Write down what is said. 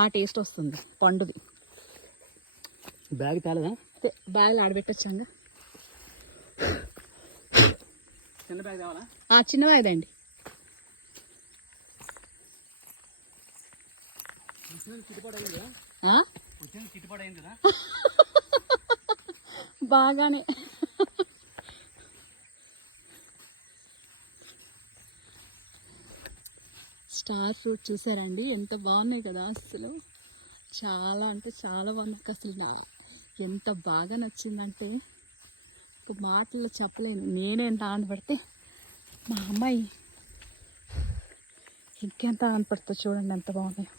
ఆ టేస్ట్ వస్తుంది పండుది. బ్యాగ్ తేలదా? అదే బ్యాగ్ ఆడబెట్టొచ్చంగా. చిన్న బ్యాగ్ కావాలా? చిన్న బ్యాగ్ అండి. బాగానే. స్టార్ ఫ్రూట్ చూసారండి ఎంత బాగున్నాయి కదా, అసలు చాలా అంటే చాలా బాగున్నాయి. అసలు ఎంత బాగా నచ్చిందంటే ఒక మాటల్లో చెప్పలేను. నేనే ఎంత ఆనందపడితే మా అమ్మాయి ఇంకెంత ఆనందపడుతుందో చూడండి ఎంత బాగున్నాయి.